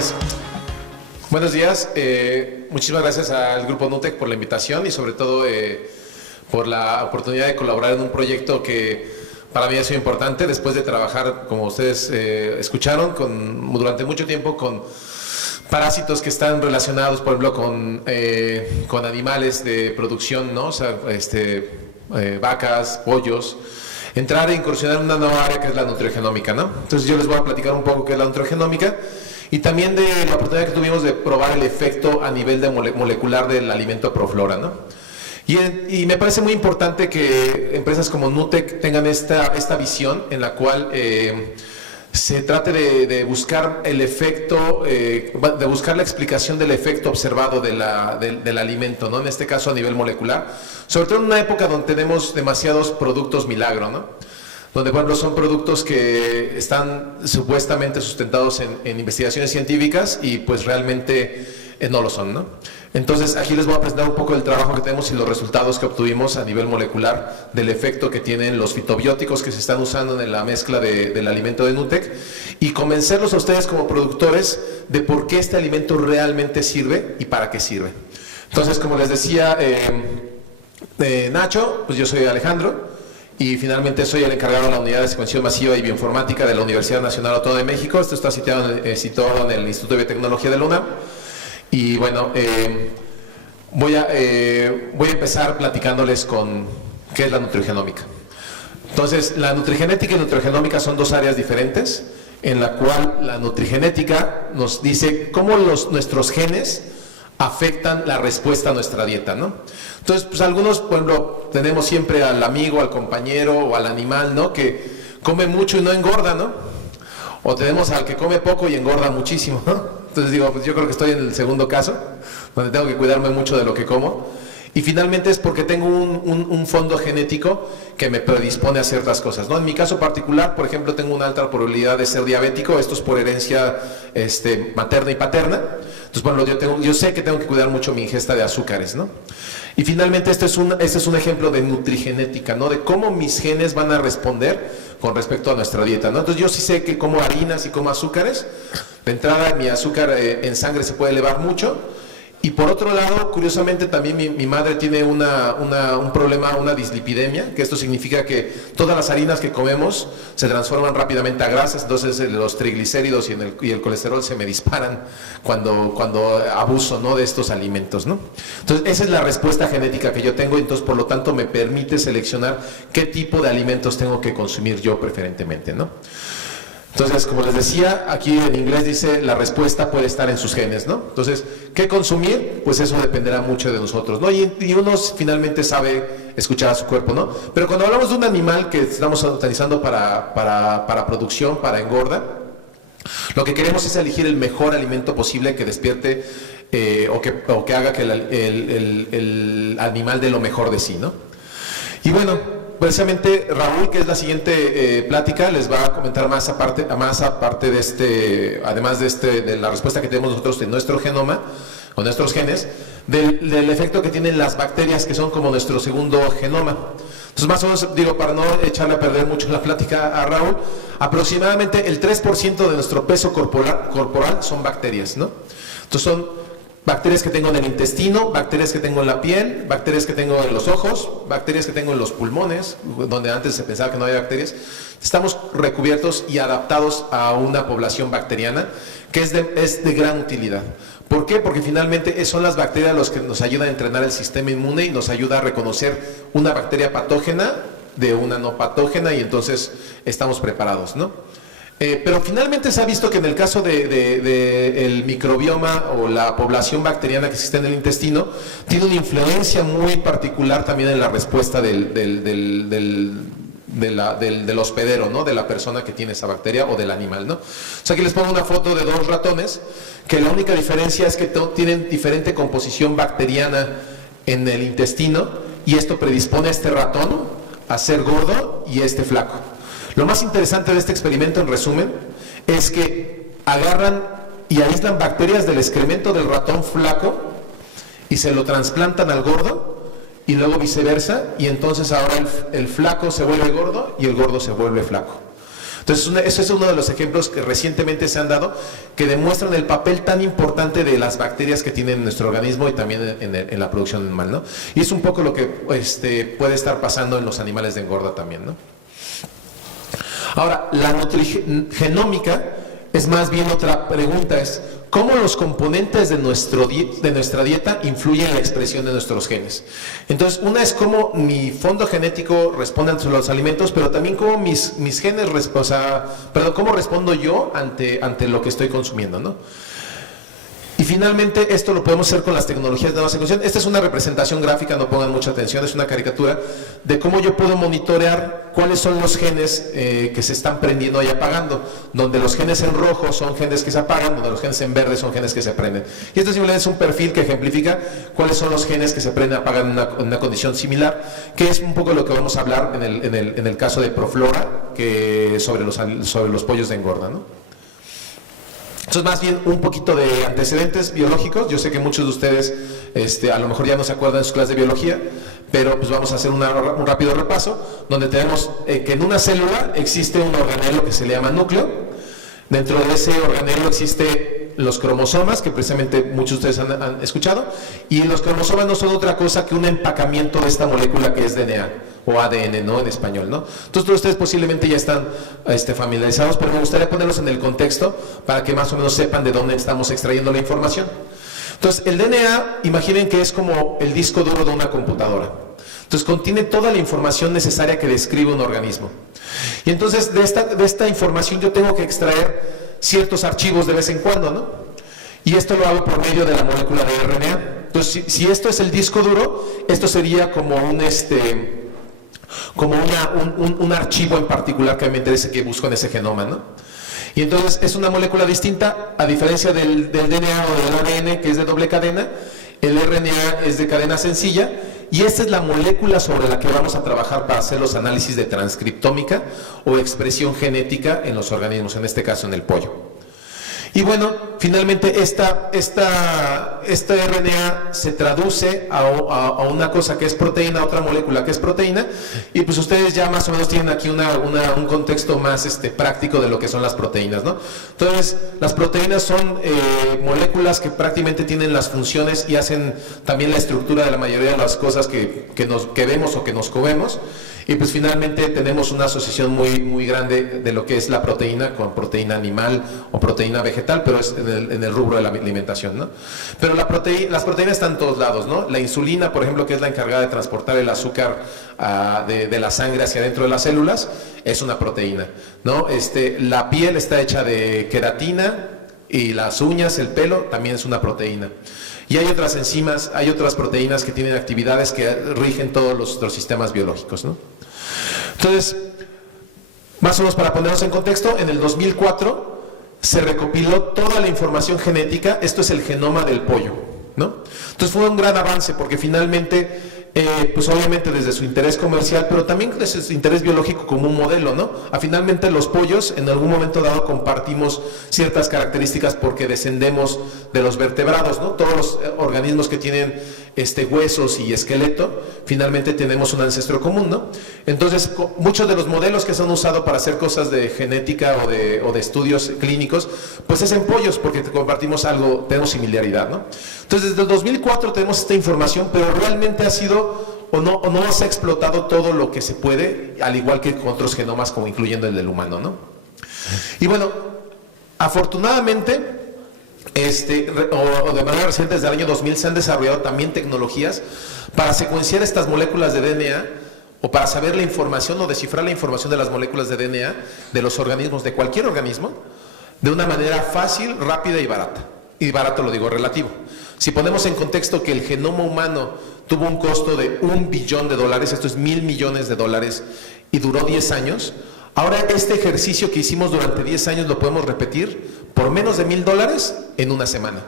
gracias. Buenos días. Muchísimas gracias al Grupo Nutec por la invitación y sobre todo por la oportunidad de colaborar en un proyecto que para mí ha sido importante después de trabajar, como ustedes escucharon, durante mucho tiempo con parásitos que están relacionados, por ejemplo, con animales de producción, ¿no? O sea, vacas, pollos. Entrar e incursionar en una nueva área que es la nutrigenómica, ¿no? Entonces yo les voy a platicar un poco qué es la nutrigenómica y también de la oportunidad que tuvimos de probar el efecto a nivel de molecular del alimento Proflora, ¿no? Y me parece muy importante que empresas como Nutec tengan esta visión en la cual se trate de buscar el efecto, de buscar la explicación del efecto observado del alimento, ¿no? En este caso a nivel molecular, sobre todo en una época donde tenemos demasiados productos milagro, ¿no? Donde, por ejemplo, son productos que están supuestamente sustentados en investigaciones científicas y pues realmente no lo son, ¿no? Entonces, aquí les voy a presentar un poco del trabajo que tenemos y los resultados que obtuvimos a nivel molecular del efecto que tienen los fitobióticos que se están usando en la mezcla del alimento de Nutec y convencerlos a ustedes como productores de por qué este alimento realmente sirve y para qué sirve. Entonces, como les decía Nacho, pues yo soy Alejandro y finalmente soy el encargado de la Unidad de Secuenciación Masiva y Bioinformática de la Universidad Nacional Autónoma de México. Esto está situado en el Instituto de Biotecnología de la UNAM. Y bueno, voy a empezar platicándoles con qué es la nutrigenómica. Entonces, la nutrigenética y nutrigenómica son dos áreas diferentes, en la cual la nutrigenética nos dice cómo nuestros genes afectan la respuesta a nuestra dieta, ¿no? Entonces, pues algunos, por ejemplo, tenemos siempre al amigo, al compañero o al animal, ¿no? Que come mucho y no engorda, ¿no? O tenemos al que come poco y engorda muchísimo, ¿no? Entonces digo, pues yo creo que estoy en el segundo caso, donde tengo que cuidarme mucho de lo que como. Y finalmente es porque tengo un fondo genético que me predispone a ciertas cosas, ¿no? En mi caso particular, por ejemplo, tengo una alta probabilidad de ser diabético. Esto es por herencia materna y paterna. Entonces, bueno, yo sé que tengo que cuidar mucho mi ingesta de azúcares, ¿no? Y finalmente este es un ejemplo de nutrigenética, ¿no? De cómo mis genes van a responder con respecto a nuestra dieta, ¿no? Entonces yo sí sé que como harinas y como azúcares. De entrada, mi azúcar en sangre se puede elevar mucho. Y por otro lado, curiosamente, también mi madre tiene un problema, una dislipidemia, que esto significa que todas las harinas que comemos se transforman rápidamente a grasas, entonces los triglicéridos y el colesterol se me disparan cuando abuso, ¿no? De estos alimentos, ¿no? Entonces, esa es la respuesta genética que yo tengo, y entonces, por lo tanto, me permite seleccionar qué tipo de alimentos tengo que consumir yo preferentemente, ¿no? Entonces, como les decía, aquí en inglés dice la respuesta puede estar en sus genes, ¿no? Entonces, ¿qué consumir? Pues eso dependerá mucho de nosotros, ¿no? Y uno finalmente sabe escuchar a su cuerpo, ¿no? Pero cuando hablamos de un animal que estamos utilizando para producción, para engorda, lo que queremos es elegir el mejor alimento posible que despierte o que haga que el animal dé lo mejor de sí, ¿no? Y bueno, precisamente Raúl, que es la siguiente plática, les va a comentar más aparte de además de la respuesta que tenemos nosotros de nuestro genoma, o nuestros genes, del efecto que tienen las bacterias, que son como nuestro segundo genoma. Entonces, más o menos, digo, para no echarle a perder mucho la plática a Raúl, aproximadamente el 3% de nuestro peso corporal son bacterias, ¿no? Entonces son bacterias que tengo en el intestino, bacterias que tengo en la piel, bacterias que tengo en los ojos, bacterias que tengo en los pulmones, donde antes se pensaba que no había bacterias. Estamos recubiertos y adaptados a una población bacteriana que es de gran utilidad. ¿Por qué? Porque finalmente son las bacterias las que nos ayudan a entrenar el sistema inmune y nos ayuda a reconocer una bacteria patógena de una no patógena, y entonces estamos preparados, ¿no? Pero finalmente se ha visto que en el caso del microbioma o la población bacteriana que existe en el intestino, tiene una influencia muy particular también en la respuesta del hospedero, ¿no? De la persona que tiene esa bacteria o del animal, ¿no? O sea, aquí les pongo una foto de dos ratones, que la única diferencia es que tienen diferente composición bacteriana en el intestino, y esto predispone a este ratón a ser gordo y flaco. Lo más interesante de este experimento, en resumen, es que agarran y aíslan bacterias del excremento del ratón flaco y se lo trasplantan al gordo, y luego viceversa, y entonces ahora el flaco se vuelve gordo y el gordo se vuelve flaco. Entonces, ese es uno de los ejemplos que recientemente se han dado que demuestran el papel tan importante de las bacterias que tienen en nuestro organismo y también en la producción animal, ¿no? Y es un poco lo que puede estar pasando en los animales de engorda también, ¿no? Ahora, la nutrigenómica es más bien otra pregunta, es cómo los componentes de nuestra dieta influyen en la expresión de nuestros genes. Entonces, una es cómo mi fondo genético responde ante los alimentos, pero también cómo mis genes, cómo respondo yo ante lo que estoy consumiendo, ¿no? Y finalmente, esto lo podemos hacer con las tecnologías de nueva secuenciación. Esta es una representación gráfica, no pongan mucha atención, es una caricatura de cómo yo puedo monitorear cuáles son los genes que se están prendiendo y apagando, donde los genes en rojo son genes que se apagan, donde los genes en verde son genes que se prenden. Y esto simplemente es un perfil que ejemplifica cuáles son los genes que se prenden y apagan en una condición similar, que es un poco lo que vamos a hablar en el caso de Proflora, sobre los pollos de engorda, ¿no? Entonces, más bien un poquito de antecedentes biológicos. Yo sé que muchos de ustedes a lo mejor ya no se acuerdan de su clase de biología, pero pues vamos a hacer un rápido repaso, donde tenemos que en una célula existe un organelo que se le llama núcleo. Dentro de ese organelo existe los cromosomas, que precisamente muchos de ustedes han escuchado, y los cromosomas no son otra cosa que un empacamiento de esta molécula que es DNA, o ADN, ¿no? En español, ¿no? Entonces todos ustedes posiblemente ya están familiarizados, pero me gustaría ponerlos en el contexto para que más o menos sepan de dónde estamos extrayendo la información. Entonces, el DNA, imaginen que es como el disco duro de una computadora. Entonces, contiene toda la información necesaria que describe un organismo. Y entonces, de esta información yo tengo que extraer ciertos archivos de vez en cuando, ¿no? Y esto lo hago por medio de la molécula de RNA. Entonces, si esto es el disco duro, esto sería como un archivo en particular que me interesa, que busco en ese genoma, ¿no? Y entonces es una molécula distinta, a diferencia del DNA o del ADN, que es de doble cadena. El RNA es de cadena sencilla, y esta es la molécula sobre la que vamos a trabajar para hacer los análisis de transcriptómica o expresión genética en los organismos, en este caso en el pollo. Y bueno, finalmente esta RNA se traduce a una cosa que es proteína, a otra molécula que es proteína, y pues ustedes ya más o menos tienen aquí un contexto más práctico de lo que son las proteínas, ¿no? Entonces, las proteínas son moléculas que prácticamente tienen las funciones y hacen también la estructura de la mayoría de las cosas que vemos o que nos comemos. Y pues finalmente tenemos una asociación muy grande de lo que es la proteína con proteína animal o proteína vegetal, pero es en el rubro de la alimentación, ¿no? Pero las proteínas están en todos lados, ¿no? La insulina, por ejemplo, que es la encargada de transportar el azúcar de la sangre hacia dentro de las células, es una proteína, ¿no? La piel está hecha de queratina, y las uñas, el pelo, también es una proteína. Y hay otras enzimas, hay otras proteínas que tienen actividades que rigen todos los sistemas biológicos, ¿no? Entonces, más o menos para ponernos en contexto, en el 2004 se recopiló toda la información genética, esto es el genoma del pollo, ¿no? Entonces fue un gran avance porque finalmente, pues obviamente desde su interés comercial, pero también desde su interés biológico como un modelo, ¿no? Finalmente los pollos en algún momento dado compartimos ciertas características porque descendemos de los vertebrados, ¿no? Todos los organismos que tienen huesos y esqueleto, finalmente tenemos un ancestro común, ¿no? Entonces, muchos de los modelos que se han usado para hacer cosas de genética o de estudios clínicos, pues es en pollos porque compartimos algo, tenemos similaridad, ¿no? Entonces, desde el 2004 tenemos esta información, pero realmente ha sido o no se ha explotado todo lo que se puede, al igual que con otros genomas, como incluyendo el del humano, ¿no? Y bueno, afortunadamente, o de manera reciente, desde el año 2000 se han desarrollado también tecnologías para secuenciar estas moléculas de DNA o para saber la información o descifrar la información de las moléculas de DNA de los organismos, de cualquier organismo, de una manera fácil, rápida y barata. Y barato lo digo relativo. Si ponemos en contexto que el genoma humano tuvo un costo de $1 billón, esto es $1,000 millones, y duró 10 años, ahora este ejercicio que hicimos durante 10 años lo podemos repetir por menos de $1,000 en una semana.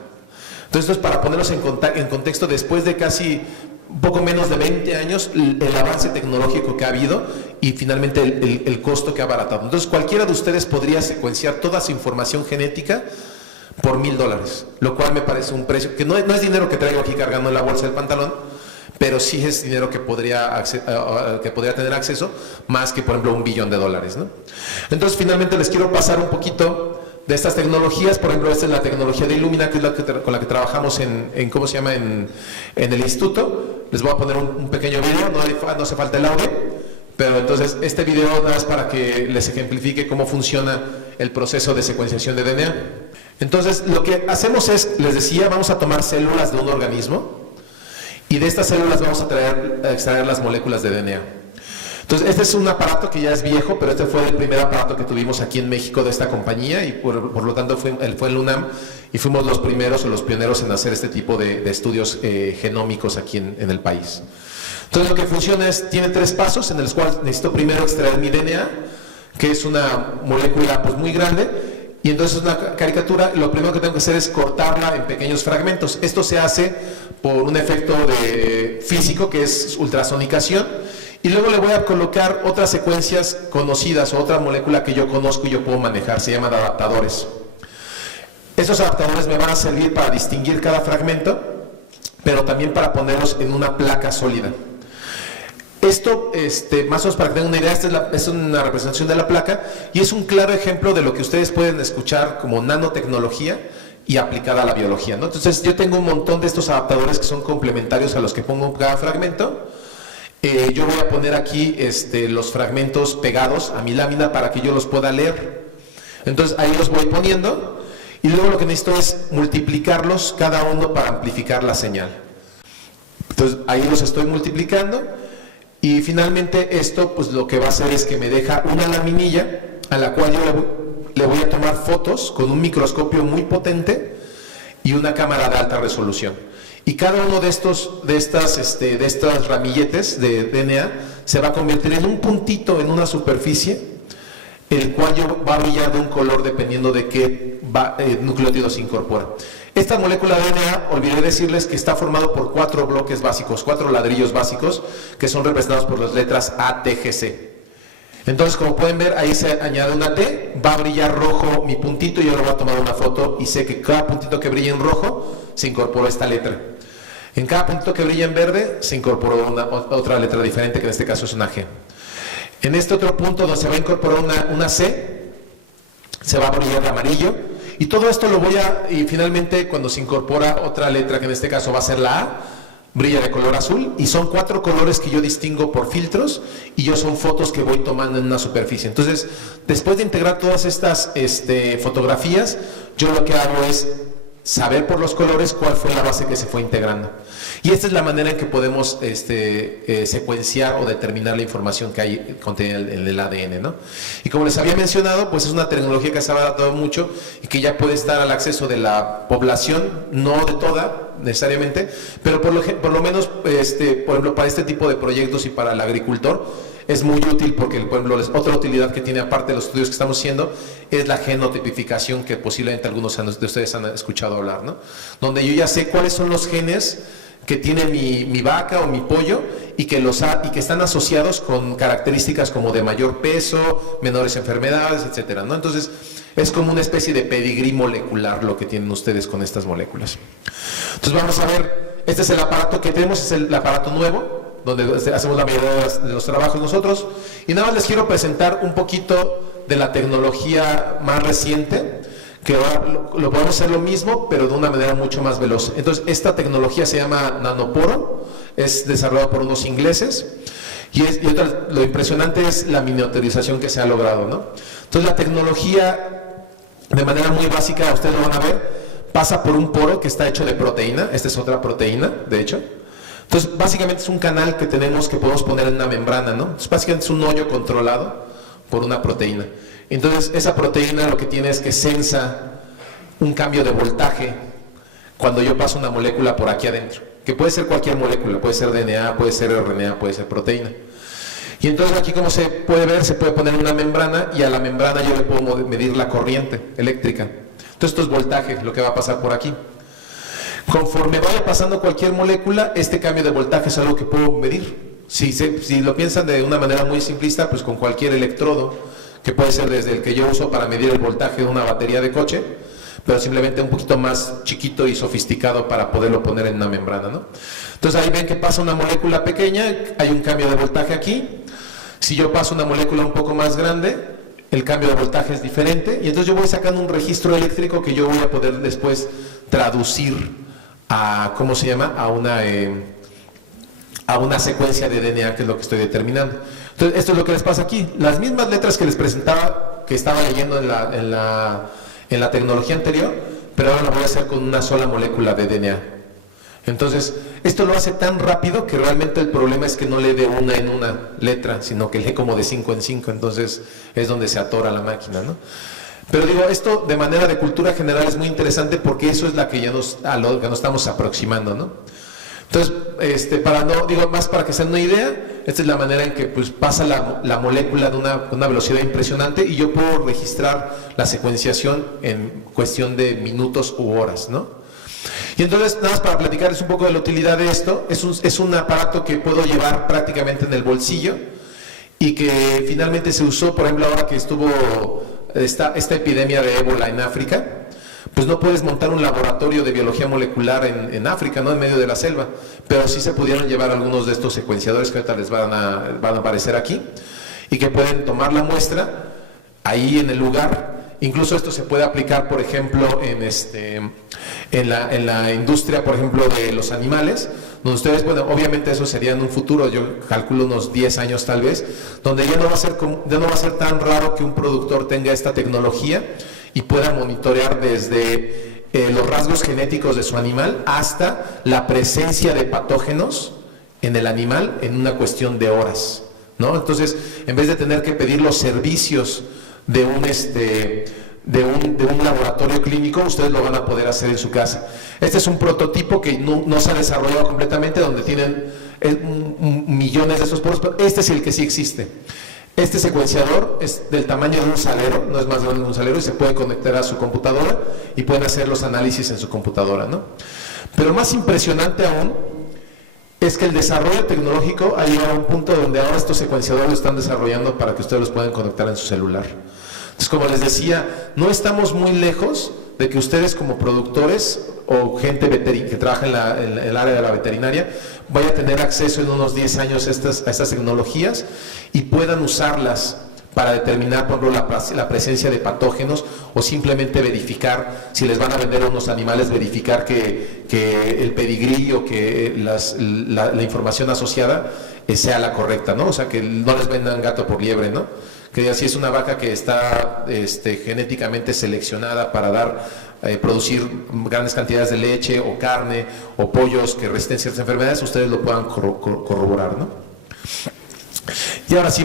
Entonces, esto es para ponerlos en contexto después de casi un poco menos de 20 años, el avance tecnológico que ha habido y finalmente el costo que ha abaratado. Entonces, cualquiera de ustedes podría secuenciar toda su información genética por $1,000, lo cual me parece un precio que no es dinero que traigo aquí cargando en la bolsa del pantalón, pero sí es dinero que podría tener acceso, más que por ejemplo $1 billón, ¿no? Entonces finalmente les quiero pasar un poquito de estas tecnologías. Por ejemplo, esta es la tecnología de Illumina, que es con la que trabajamos ¿cómo se llama? En el instituto. Les voy a poner un pequeño video, no hace falta el audio, pero entonces este video nada más para que les ejemplifique cómo funciona el proceso de secuenciación de DNA. Entonces lo que hacemos es, les decía, vamos a tomar células de un organismo y de estas células vamos a extraer las moléculas de DNA. Entonces, este es un aparato que ya es viejo, pero este fue el primer aparato que tuvimos aquí en México de esta compañía y por lo tanto fue el UNAM y fuimos los primeros o los pioneros en hacer este tipo de estudios genómicos aquí en el país. Entonces, lo que funciona es, tiene 3 pasos en los cuales necesito primero extraer mi DNA, que es una molécula pues muy grande, y entonces es una caricatura. Lo primero que tengo que hacer es cortarla en pequeños fragmentos. Esto se hace por un efecto físico que es ultrasonicación. Y luego le voy a colocar otras secuencias conocidas o otra molécula que yo conozco y yo puedo manejar. Se llaman adaptadores. Estos adaptadores me van a servir para distinguir cada fragmento, pero también para ponerlos en una placa sólida. Esto, más o menos para que tengan una idea, esta es una representación de la placa y es un claro ejemplo de lo que ustedes pueden escuchar como nanotecnología y aplicada a la biología, ¿no? Entonces yo tengo un montón de estos adaptadores que son complementarios a los que pongo en cada fragmento. Yo voy a poner aquí los fragmentos pegados a mi lámina para que yo los pueda leer. Entonces ahí los voy poniendo y luego lo que necesito es multiplicarlos cada uno para amplificar la señal. Entonces ahí los estoy multiplicando y finalmente esto pues lo que va a hacer es que me deja una laminilla a la cual yo le voy a tomar fotos con un microscopio muy potente y una cámara de alta resolución. Y cada uno de estas ramilletes de DNA se va a convertir en un puntito en una superficie, el cual va a brillar de un color dependiendo de qué nucleótido se incorpora. Esta molécula de DNA, olvidé decirles que está formado por 4 bloques básicos, 4 ladrillos básicos, que son representados por las letras A, T, G, C. Entonces, como pueden ver, ahí se añade una T, va a brillar rojo mi puntito, yo le voy a tomar una foto y sé que cada puntito que brilla en rojo se incorporó esta letra. En cada puntito que brilla en verde se incorporó otra letra diferente, que en este caso es una G. En este otro punto donde se va a incorporar una C, se va a brillar de amarillo. Y todo esto y finalmente cuando se incorpora otra letra, que en este caso va a ser la A, brilla de color azul. Y son 4 colores que yo distingo por filtros y son fotos que voy tomando en una superficie. Entonces, después de integrar todas estas fotografías, yo lo que hago es saber por los colores cuál fue la base que se fue integrando. Y esta es la manera en que podemos secuenciar o determinar la información que hay contenida en el ADN, ¿no? Y como les había mencionado, pues es una tecnología que se ha adaptado mucho y que ya puede estar al acceso de la población, no de toda necesariamente, pero por lo menos, por ejemplo, para este tipo de proyectos y para el agricultor, es muy útil porque, por ejemplo, otra utilidad que tiene aparte de los estudios que estamos haciendo es la genotipificación, que posiblemente algunos de ustedes han escuchado hablar, ¿no? Donde yo ya sé cuáles son los genes que tiene mi vaca o mi pollo y que están asociados con características como de mayor peso, menores enfermedades, etcétera, ¿no? Entonces, es como una especie de pedigrí molecular lo que tienen ustedes con estas moléculas. Entonces, vamos a ver, este es el aparato que tenemos, es el aparato nuevo, donde hacemos la mayoría de los trabajos nosotros. Y nada más les quiero presentar un poquito de la tecnología más reciente, que lo podemos hacer lo mismo, pero de una manera mucho más veloz. Entonces, esta tecnología se llama nanoporo, es desarrollada por unos ingleses, y lo impresionante es la miniaturización que se ha logrado, ¿no? Entonces, la tecnología, de manera muy básica, ustedes lo van a ver, pasa por un poro que está hecho de proteína. Esta es otra proteína, de hecho. Entonces, básicamente es un canal que podemos poner en una membrana, ¿no? Entonces, básicamente es un hoyo controlado por una proteína. Entonces, esa proteína lo que tiene es que sensa un cambio de voltaje cuando yo paso una molécula por aquí adentro, que puede ser cualquier molécula, puede ser DNA, puede ser RNA, puede ser proteína. Y entonces aquí, como se puede ver, se puede poner una membrana y a la membrana yo le puedo medir la corriente eléctrica. Entonces, esto es voltaje, lo que va a pasar por aquí. Conforme vaya pasando cualquier molécula, este cambio de voltaje es algo que puedo medir. Si lo piensan de una manera muy simplista, pues con cualquier electrodo, que puede ser desde el que yo uso para medir el voltaje de una batería de coche, pero simplemente un poquito más chiquito y sofisticado para poderlo poner en una membrana, ¿no? Entonces ahí ven que pasa una molécula pequeña, hay un cambio de voltaje aquí. Si yo paso una molécula un poco más grande, el cambio de voltaje es diferente, y entonces yo voy sacando un registro eléctrico que yo voy a poder después traducir a, ¿cómo se llama?, a una secuencia de DNA, que es lo que estoy determinando. Entonces, esto es lo que les pasa aquí. Las mismas letras que les presentaba, que estaba leyendo en la tecnología anterior, pero ahora lo voy a hacer con una sola molécula de DNA. Entonces, esto lo hace tan rápido que realmente el problema es que no lee de una en una letra, sino que lee como de 5 en 5, entonces es donde se atora la máquina, ¿no? Pero digo, esto de manera de cultura general es muy interesante porque eso es la que ya a lo que nos estamos aproximando, ¿no? Entonces, más para que se den una idea, esta es la manera en que pues, pasa la molécula de una velocidad impresionante, y yo puedo registrar la secuenciación en cuestión de minutos u horas, ¿no? Y entonces, nada más para platicarles un poco de la utilidad de esto, es un aparato que puedo llevar prácticamente en el bolsillo, y que finalmente se usó, por ejemplo, ahora que estuvo esta epidemia de ébola en África. Pues no puedes montar un laboratorio de biología molecular en África, ¿no?, en medio de la selva, pero sí se pudieron llevar algunos de estos secuenciadores que ahorita les van a aparecer aquí, y que pueden tomar la muestra ahí en el lugar. Incluso esto se puede aplicar, por ejemplo, en la industria, por ejemplo, de los animales, donde ustedes, bueno, obviamente eso sería en un futuro, yo calculo unos 10 años tal vez, donde ya no va a ser tan raro que un productor tenga esta tecnología y pueda monitorear desde los rasgos genéticos de su animal hasta la presencia de patógenos en el animal en una cuestión de horas, ¿no? Entonces, en vez de tener que pedir los servicios de un laboratorio clínico, ustedes lo van a poder hacer en su casa. Este es un prototipo que no se ha desarrollado completamente, donde tienen millones de esos poros, pero este es el que sí existe. Este secuenciador es del tamaño de un salero, no es más grande que un salero, y se puede conectar a su computadora y pueden hacer los análisis en su computadora, ¿no? Pero más impresionante aún es que el desarrollo tecnológico ha llegado a un punto donde ahora estos secuenciadores lo están desarrollando para que ustedes los puedan conectar en su celular. Entonces, como les decía, no estamos muy lejos de que ustedes como productores o gente que trabaja en el área de la veterinaria vaya a tener acceso en unos 10 años a estas tecnologías y puedan usarlas para determinar, por ejemplo, la presencia de patógenos, o simplemente verificar, si les van a vender a unos animales, verificar que el pedigrí o que la información asociada sea la correcta, ¿no? O sea, que no les vendan gato por liebre, ¿no? Que si es una vaca que está genéticamente seleccionada para producir grandes cantidades de leche o carne o pollos que resisten ciertas enfermedades, ustedes lo puedan corroborar, ¿no? Y ahora sí,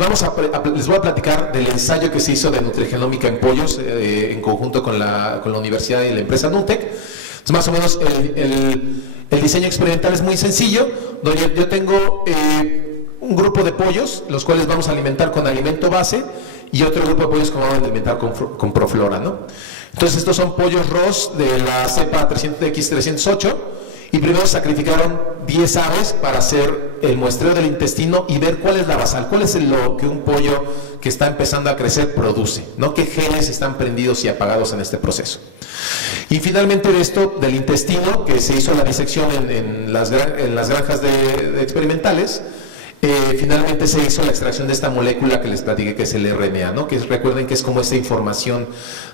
les voy a platicar del ensayo que se hizo de nutrigenómica en pollos en conjunto con la universidad y la empresa Nutec. Entonces, más o menos el diseño experimental es muy sencillo, donde yo tengo un grupo de pollos, los cuales vamos a alimentar con alimento base, y otro grupo de pollos que vamos a alimentar con Proflora, ¿no? Entonces, estos son pollos Ross de la cepa X308, y primero sacrificaron 10 aves para hacer el muestreo del intestino y ver cuál es la basal, cuál es lo que un pollo que está empezando a crecer produce, ¿no? Qué genes están prendidos y apagados en este proceso. Y finalmente de esto, del intestino, que se hizo la disección en las granjas experimentales, finalmente se hizo la extracción de esta molécula que les platiqué, que es el RNA, ¿no? Que recuerden que es como esta información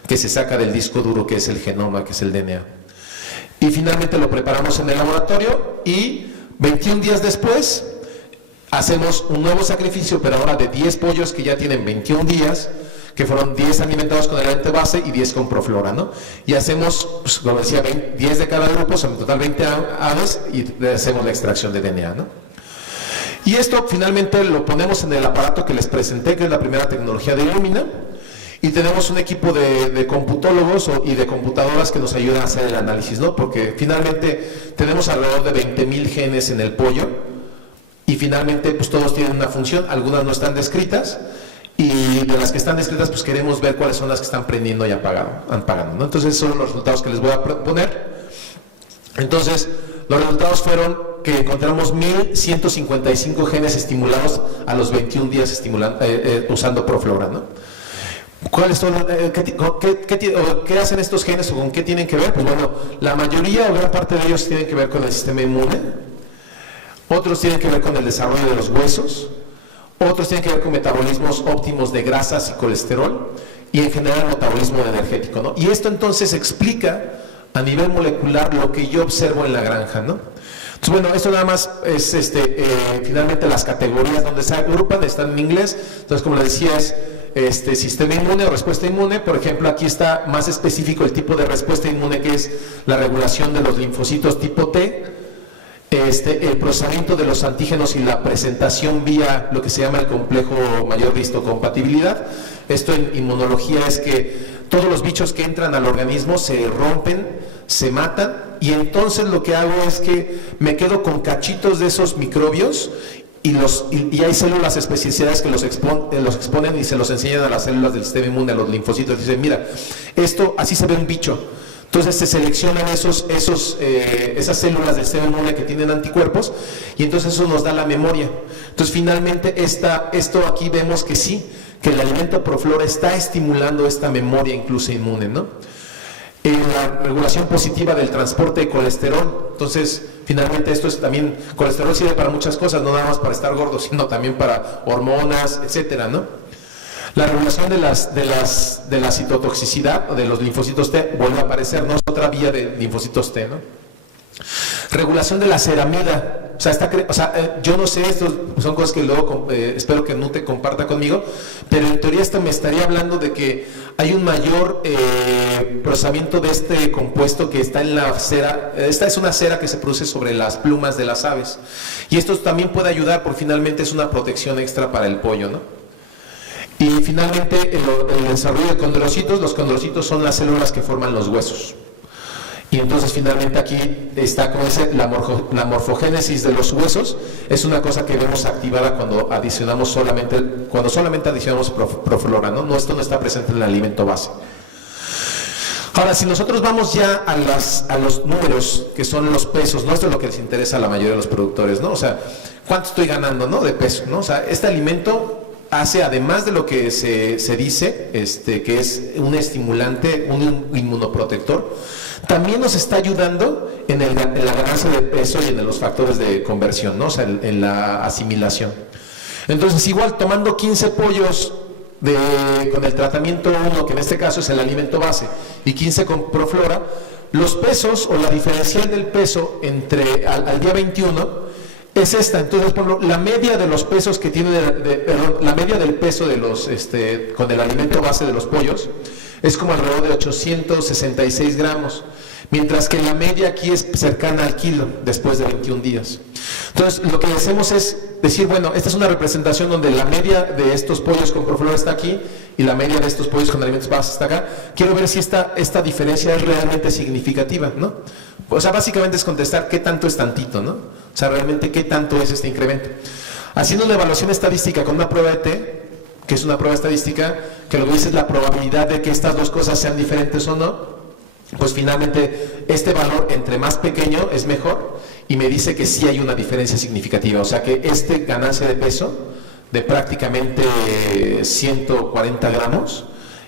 que se saca del disco duro, que es el genoma, que es el DNA. Y finalmente lo preparamos en el laboratorio, y 21 días después hacemos un nuevo sacrificio, pero ahora de 10 pollos que ya tienen 21 días, que fueron 10 alimentados con el alimento base y 10 con Proflora, ¿no? Y hacemos, pues, como decía, 10 de cada grupo, son en total 20 aves, y hacemos la extracción de DNA, ¿no? Y esto finalmente lo ponemos en el aparato que les presenté, que es la primera tecnología de Illumina, y tenemos un equipo de computólogos y de computadoras que nos ayudan a hacer el análisis, ¿no? Porque finalmente tenemos alrededor de 20,000 genes en el pollo, y finalmente pues todos tienen una función, algunas no están descritas, y de las que están descritas pues queremos ver cuáles son las que están prendiendo y apagando, ¿no? Entonces esos son los resultados que les voy a poner. Entonces los resultados fueron que encontramos 1,155 genes estimulados a los 21 días usando Proflora, ¿no? ¿Cuáles son, qué hacen estos genes o con qué tienen que ver? Pues bueno, la mayoría o gran parte de ellos tienen que ver con el sistema inmune. otros tienen que ver con el desarrollo de los huesos, otros tienen que ver con metabolismos óptimos de grasas y colesterol, y en general metabolismo energético, ¿no? Y esto entonces explica a nivel molecular lo que yo observo en la granja, ¿no? Entonces, bueno, esto nada más es finalmente las categorías donde se agrupan, están en inglés. Entonces, como les decía, es sistema inmune o respuesta inmune. Por ejemplo, aquí está más específico el tipo de respuesta inmune, que es la regulación de los linfocitos tipo T, el procesamiento de los antígenos y la presentación vía lo que se llama el complejo mayor de histocompatibilidad. Esto en inmunología es que todos los bichos que entran al organismo se rompen, se matan, y entonces lo que hago es que me quedo con cachitos de esos microbios y hay células especializadas que los exponen y se los enseñan a las células del sistema inmune, a los linfocitos. Dicen, mira, esto así se ve un bicho. Entonces se seleccionan esas células del sistema inmune que tienen anticuerpos, y entonces eso nos da la memoria. Entonces finalmente esto aquí vemos que sí, que el alimento Proflora está estimulando esta memoria incluso inmune, ¿no? La regulación positiva del transporte de colesterol. Entonces finalmente esto es también, colesterol sirve para muchas cosas, no nada más para estar gordo, sino también para hormonas, etcétera, ¿no? La regulación de la citotoxicidad o de los linfocitos T vuelve a aparecer, no es otra vía de linfocitos T, ¿no? Regulación de la ceramida. Yo no sé, esto son cosas que luego espero que Nute comparta conmigo, pero en teoría esto me estaría hablando de que hay un mayor procesamiento de este compuesto que está en la cera. Esta es una cera que se produce sobre las plumas de las aves, y esto también puede ayudar porque finalmente es una protección extra para el pollo, ¿no? Y finalmente el desarrollo de condrocitos. Los condrocitos son las células que forman los huesos. Y entonces finalmente aquí está como dice, la morfogénesis de los huesos. Es una cosa que vemos activada cuando solamente adicionamos Proflora, ¿no? Esto no está presente en el alimento base. Ahora, si nosotros vamos ya a los números, que son los pesos, ¿no? Esto es lo que les interesa a la mayoría de los productores, ¿no? O sea, ¿cuánto estoy ganando, ¿no? De peso, ¿no? O sea, este alimento hace, además de lo que se dice, que es un estimulante, un inmunoprotector, también nos está ayudando en la ganancia de peso y en los factores de conversión, ¿no? O sea, en la asimilación. Entonces, igual tomando 15 pollos con el tratamiento 1, que en este caso es el alimento base, y 15 con Proflora, los pesos o la diferencial del peso al día 21 es esta. Entonces, por ejemplo, la media de los pesos que tiene, la media del peso de los, con el alimento base de los pollos es como alrededor de 866 gramos, mientras que la media aquí es cercana al kilo después de 21 días. Entonces, lo que hacemos es decir, bueno, esta es una representación donde la media de estos pollos con Proflora está aquí y la media de estos pollos con alimentos bases está acá. Quiero ver si esta diferencia es realmente significativa, ¿no? O sea, básicamente es contestar qué tanto es tantito, ¿no? O sea, realmente qué tanto es este incremento. Haciendo una evaluación estadística con una prueba de T, que es una prueba estadística, que lo que dice es la probabilidad de que estas dos cosas sean diferentes o no, pues finalmente este valor entre más pequeño es mejor, y me dice que sí hay una diferencia significativa. O sea que ganancia de peso de prácticamente 140 gramos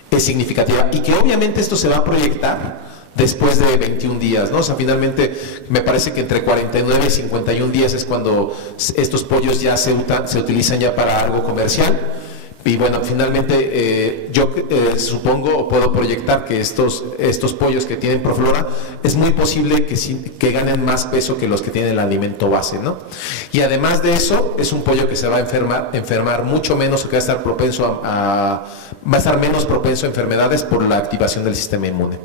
es significativa, y que obviamente esto se va a proyectar después de 21 días, ¿no? O sea, finalmente me parece que entre 49 y 51 días es cuando estos pollos ya se utilizan ya para algo comercial. Y bueno, finalmente yo supongo o puedo proyectar que estos pollos que tienen Proflora es muy posible que ganen más peso que los que tienen el alimento base, ¿no? Y además de eso, es un pollo que se va a enfermar mucho menos, o que va a estar menos propenso a enfermedades por la activación del sistema inmune.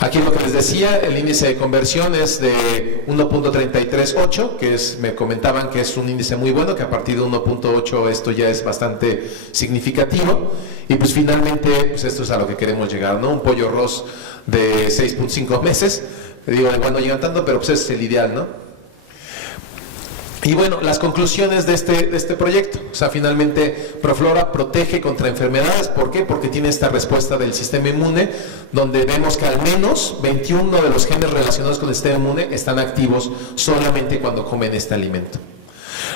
Aquí lo que les decía, el índice de conversión es de 1.338, me comentaban que es un índice muy bueno, que a partir de 1.8 esto ya es bastante significativo, y pues finalmente pues esto es a lo que queremos llegar, ¿no? Un pollo Ross de 6.5 meses, digo, igual no llegan tanto, pero pues ese es el ideal, ¿no? Y bueno, las conclusiones de este proyecto. O sea, finalmente Proflora protege contra enfermedades. ¿Por qué? Porque tiene esta respuesta del sistema inmune, donde vemos que al menos 21 de los genes relacionados con el sistema inmune están activos solamente cuando comen este alimento.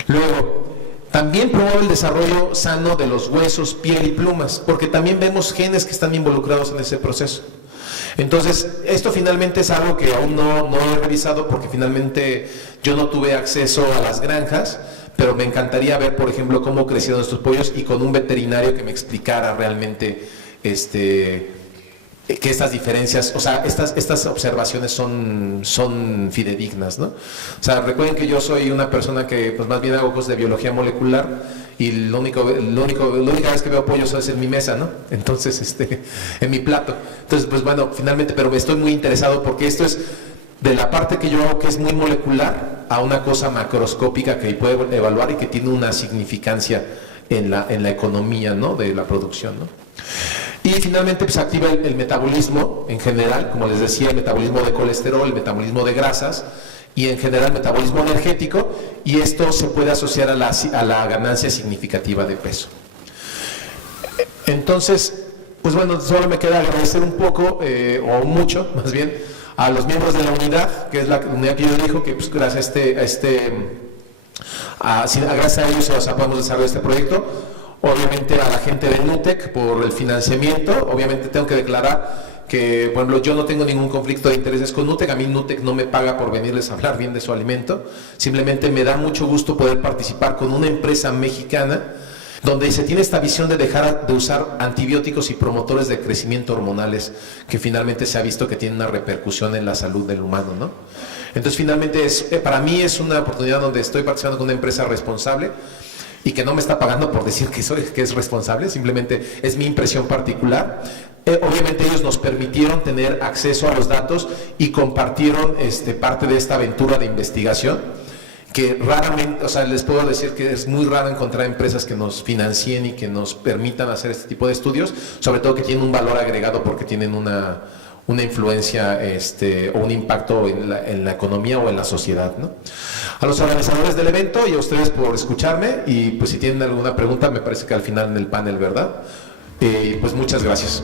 Luego, también promueve el desarrollo sano de los huesos, piel y plumas, porque también vemos genes que están involucrados en ese proceso. Entonces, esto finalmente es algo que aún no he revisado porque finalmente yo no tuve acceso a las granjas, pero me encantaría ver, por ejemplo, cómo crecieron estos pollos y con un veterinario que me explicara realmente que estas diferencias, o sea, estas observaciones son fidedignas, ¿no? O sea, recuerden que yo soy una persona que pues más bien hago cosas de biología molecular y la única vez que veo pollos es en mi mesa, ¿no? Entonces, en mi plato. Entonces, pues bueno, finalmente, pero estoy muy interesado porque esto es de la parte que yo hago que es muy molecular a una cosa macroscópica que puede evaluar y que tiene una significancia en la economía, ¿no? De la producción, ¿no? Y finalmente pues activa el metabolismo en general, como les decía, el metabolismo de colesterol, el metabolismo de grasas y en general el metabolismo energético, y esto se puede asociar a la ganancia significativa de peso. Entonces, pues bueno, solo me queda agradecer un poco, o mucho más bien, a los miembros de la unidad, que es la unidad que yo dirijo, que pues gracias a ellos podemos desarrollar este proyecto. Obviamente a la gente de NUTEC por el financiamiento. Obviamente tengo que declarar que, por ejemplo, yo no tengo ningún conflicto de intereses con NUTEC. A mí NUTEC no me paga por venirles a hablar bien de su alimento. Simplemente me da mucho gusto poder participar con una empresa mexicana donde se tiene esta visión de dejar de usar antibióticos y promotores de crecimiento hormonales, que finalmente se ha visto que tienen una repercusión en la salud del humano, ¿no? Entonces finalmente para mí es una oportunidad donde estoy participando con una empresa responsable y que no me está pagando por decir que es responsable, simplemente es mi impresión particular. Obviamente ellos nos permitieron tener acceso a los datos y compartieron parte de esta aventura de investigación, que raramente, o sea, les puedo decir que es muy raro encontrar empresas que nos financien y que nos permitan hacer este tipo de estudios, sobre todo que tienen un valor agregado porque tienen una influencia o un impacto en la economía o en la sociedad, ¿no? A los organizadores del evento y a ustedes por escucharme, y pues si tienen alguna pregunta me parece que al final en el panel, ¿verdad? Pues muchas gracias.